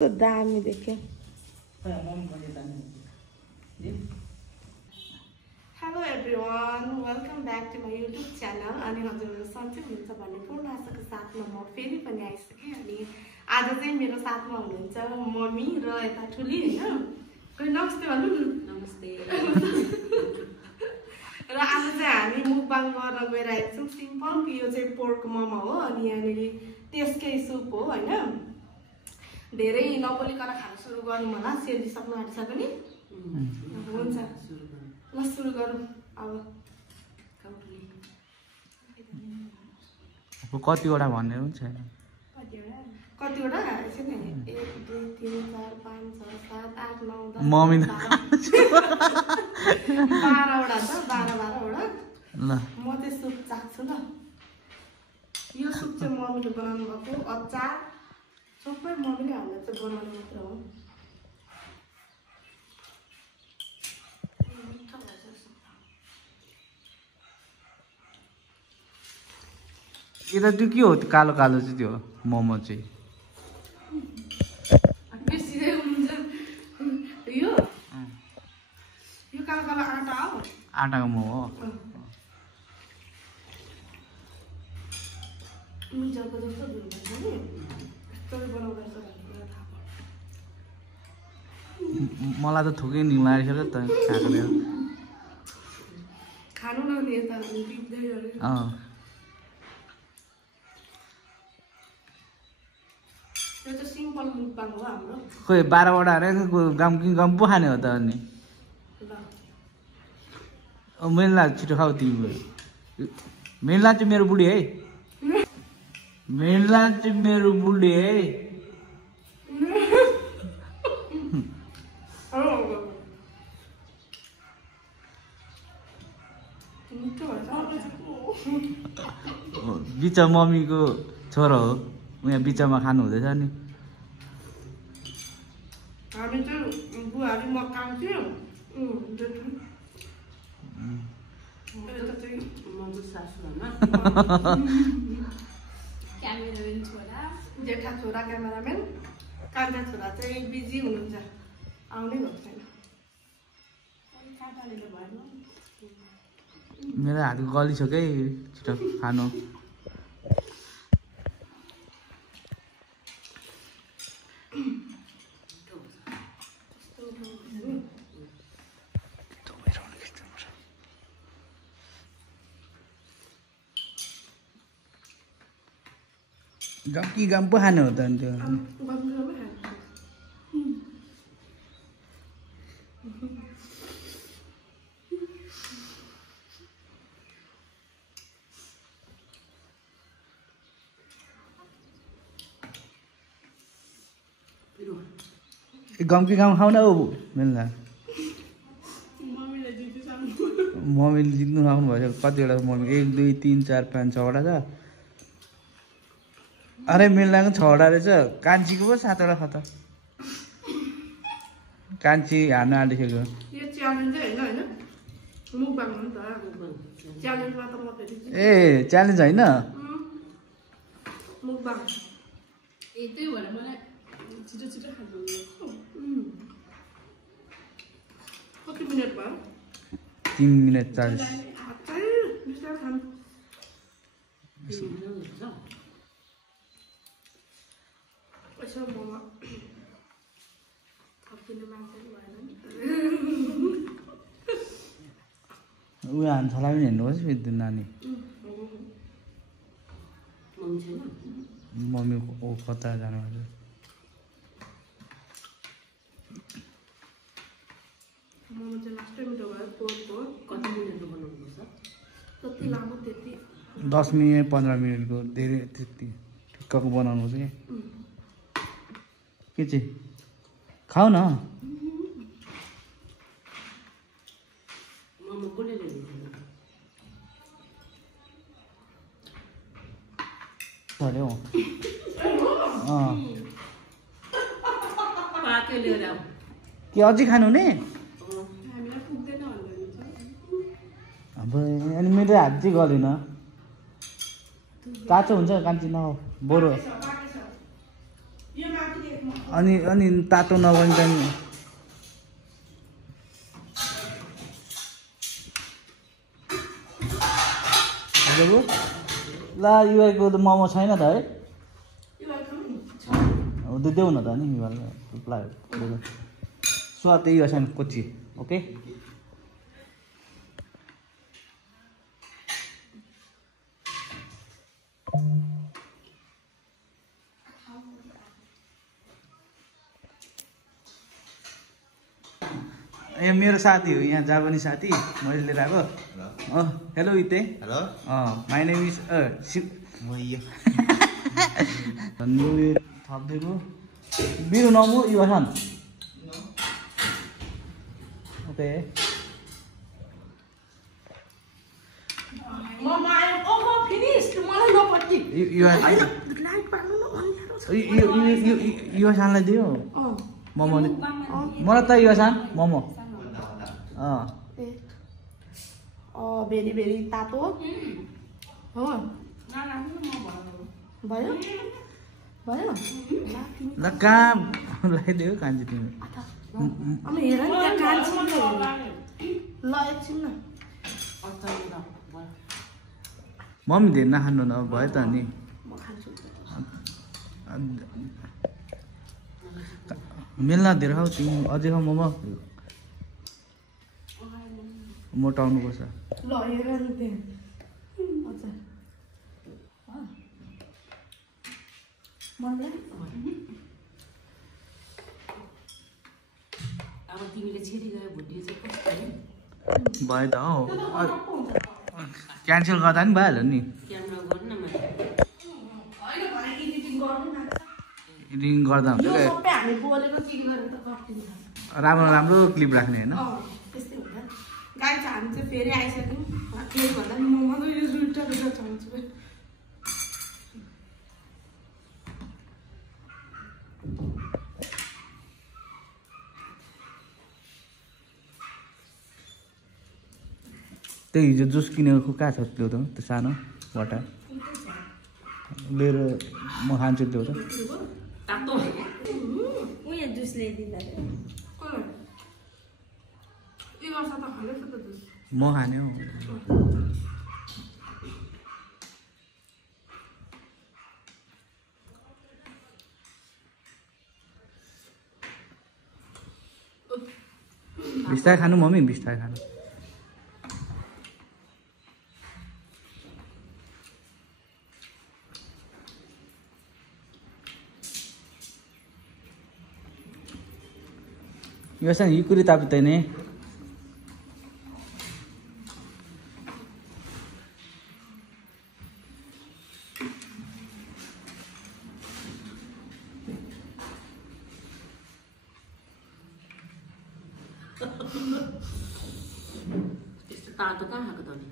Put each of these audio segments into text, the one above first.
तो दामी देख्यो। Hello everyone, welcome back to my YouTube channel. अनि हजुरहरू सन्चै हुनुहुन्छ भन्ने पूर्ण आशाको साथमा म फेरि पनि आइसकेँ। अनि आज चाहिँ मेरो साथमा हुनुहुन्छ मम्मी र यता ठुली होइन। नमस्ते भन्नु। नमस्ते। र आज चाहिँ हामी मुकबाङ गर्न गइरहेको छौँ। सिम्पल यो चाहिँ पोर्क मोमो हो। अनि यहाँनिर त्यसकै सुप हो होइन। धेरै नबोलिकन खान सुरु गरौँ होला। सेलिसक्नु आँटिसक्यो नि? हुन्छ, ल सुरु गरौँ। अब कतिवटा भन्ने पनि छैन। कतिवटा एकछिन है। 1 2 3 4 5 6 7 8 9 10 मम्मी 12वटा छ। 12वटा ल म चाहिँ सुप चाख्छु ल। यो सुप चाहिँ मम्मीले बनाउनु भएको। अचार सबै मम्मीले हालेर चाहिँ बनाउनु मात्र हो। यता त्यो के हो कालो कालो चाहिँ त्यो मोमो चाहिँ? यो कालो कालो आँटा हो। आँटाको मोमो हो। मिर्चाको जस्तो धुनुपर्छ नि। यस्तो बनाउँदो रहेछ भन्ने थाहा भयो। मलाई त थुकै नि लागिसक्यो त खाएको। खानु नहुने यता टिप्दै गरेको। यो चाहिँ सिम्पल मुकबाङ हो हाम्रो। खोइ 12वटा अरे गम पो खाने हो त अनि। मेला छिटो खाऊ तिमी। मेला चाहिँ मेरो बुढी है। मेला चाहिँ मेरो बुढी है। बिच मम्मीको छोरो हो। यहाँ बिचमा खानु हुँदैछ नि। हामी चाहिँ बुवाहरू म खान्थ्यो। क्यामेराम्यान छोरा, जेठा छोरा क्यामेराम्यान, कान्छा छोरा चाहिँ बिजी हुनुहुन्छ, आउनै भएको छैन। मेरो हात गलिसक्यो है। छिटो खानु। गम पो खाने हो त अनि त्यो। गम खाऊ न हौ मेला। मम्मीले जित्नु आउनु भएछ। कतिवटा मम्मी 1 2 3 4 5 6वटा छ। अरे मेलाको 6वटा रहेछ। कान्छीको पो 7वटा छ त। कान्छी हार्न आँटिसक्यो। यो च्यालेन्ज होइन होइन, मुकबाङ हो नि त। च्यालेन्जमा त म फेरि ए च्यालेन्ज होइन, मुकबाङ। त्यही भएर मलाई छिटो छिटो खानु मन। कति मिनट भयो? 3 मिनट 40। यसो मोमो थपिने मान्छे भएन नि। उयो हान्छलाई पनि हेर्नुहोस् फेरि नानी। मम्मी कता जानुभएको? मोमो चाहिँ लास्टै मिठो भयो। पोर्कको कति मिनटको बनाउनुपर्छ? जति लामो त्यति। 10 मिनट 15 मिनटको धेरै त्यति ठिक्कको बनाउनु चाहिँ के चाहिँ खाऊ न। मोमो कसले ल्याइदिन्छ? अरे हो पाके लिएर आऊ। के अझै खानु नि? हामीलाई पुग्दैन भन्नुहुन्छ। अब अनि मेरो हात चाहिँ गरेन। काँचो हुन्छ कान्छी नखाऊ बरु। यो माथि अनि तातो नभने त नि ला युआईको त मोमो छैन त है देऊ न त नि स्वाद त्यही असान कोची ओके ए मेरो साथी हो यहाँ जापानी साथी मैले लिएर आएको हेलो इते हेलो माई नेम इज थपिदिएको बिरु नमु युवासान ओके युवासानलाई दियो मोमोले मलाई त युवासान मोमो भेरी भेरी तातो हो भयो भयो ल कहाँ लगाइदियो कान्छी तिमी अब हेर नि त्यहाँ कान्छी ल एकछिन न मम्मी धेरै नखानु न भयो त नि म खान्छु मेल्न धेरै खाऊ तिमी अझै खाऊ मोमो मोटाउनुपर्छ ल हेर नि त्यहाँ हजुर मनलाई अब तिमीले छेडी गयो भुटियो चाहिँ कस्तो भयो त हौ क्यान्सल गर्दा नि भइहाल्यो नि क्यामेरा गर्नु न मैले एडिटिङ गर्दा हुन्छ क्या सबै हामी बोलेको के गरेर त कटिन्छ राम्रो राम्रो क्लिप राख्ने होइन त्यस्तै हुन्छ गाइस हामी चाहिँ फेरि आइसक्यौँ केही भन्दा पनि म मात्रै यो रुटा रुटा चाहन्छु त्यही हिजो जुस किनेको कहाँ छ त्यो त त्यो सानो वाटा लिएर म खान्छु त्यो त तातो उयो जुस ल्याइदिँदा म खाने हो बिस्तारै खानु मम्मी बिस्तारै खानु यो सँग हिकुरी तापितैने त्यस्तो तातो कहाँ खाएको त नि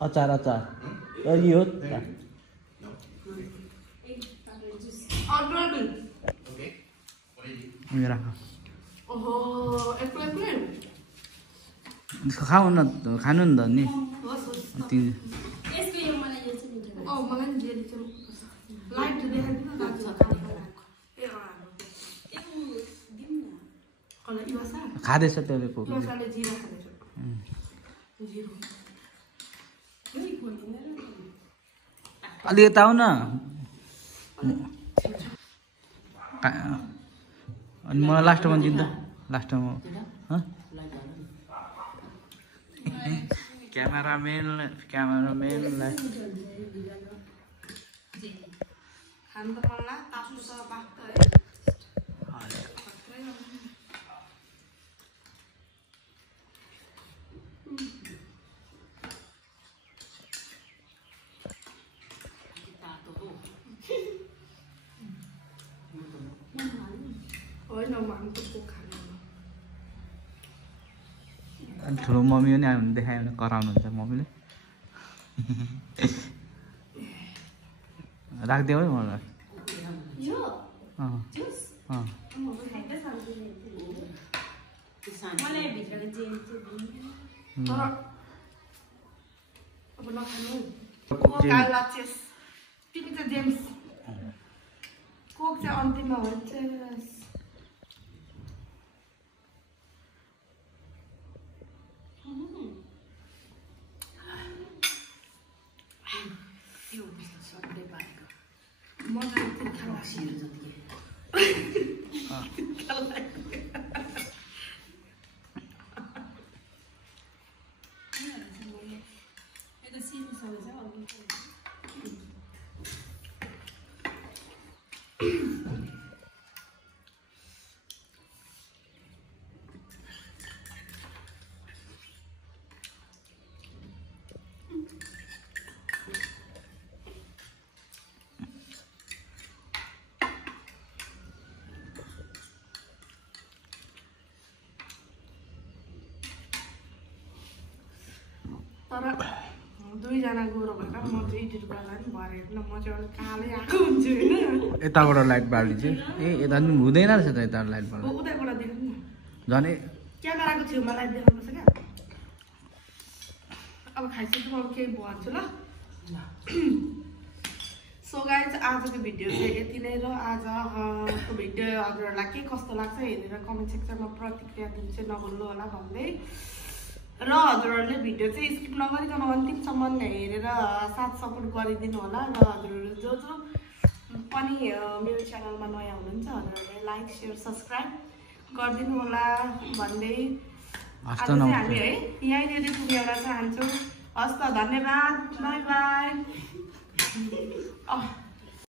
अचार अचार यो हो राख ओहो एक्लै एक्लै खाऊ न खानु नि त नि यसको यो मलाई यो चाहिँ मिठो मलाई नि जेली चाहिँ लाइट देखाइदिनु न ए दिउँ न कसलाई इवासा खाँदैछ त्यसले को इवासाले जिरा खाँदैछ जिरो अलि यता आऊ न अनि मलाई लास्टमा दिन्छ लास्टमा क्यामेराम्यानलाई खानु त मलाई तासु त बाक्त है होइन हामी त खानु अनि ठुलो मम्मी पनि आयो भने देखायो भने कराउनुहुन्छ मम्मीले राखिदियो है मलाई यो अँ जुस अँ म खाइदै सक्छु मलाई भित्रको जेल चाहिँ तर अब नखानु जेम्स। काला चेस तिमी त जेम्स चाहिँ अन्तिममा हुन्छ तर दुईजना गोरो भएर म चाहिँ एडिट गर्दा नि भएर हेर्नु म चाहिँ एउटा कालै आएको हुन्छु होइन यताबाट लाइट बाल्दिन्छु ए यता पनि हुँदैन रहेछ त यता लाइट बाल्नु उतैबाट देखाउनु न झन् क्यामेराको छेउमा लाइट देखाउनुपर्छ क्या अब खाइसकेपछि म केही भन्छु ल सो गाइज आजको भिडियो चाहिँ यति नै र आजको भिडियो हजुरहरूलाई के कस्तो लाग्छ हेरेर कमेन्ट सेक्सनमा प्रतिक्रिया दिन्छु नभुल्नु होला भन्दै र हजुरहरूले भिडियो चाहिँ स्किप नगरिकन अन्तिमसम्म हेरेर साथ सपोर्ट गरिदिनु होला र हजुरहरू जो जो पनि मेरो च्यानलमा नयाँ हुनुहुन्छ हजुरहरूले लाइक सेयर सब्सक्राइब गरिदिनु होला भन्दै आज चाहिँ हामी है यहीँनिर पुगेर चाहन्छौँ हस् त धन्यवाद बाई बाई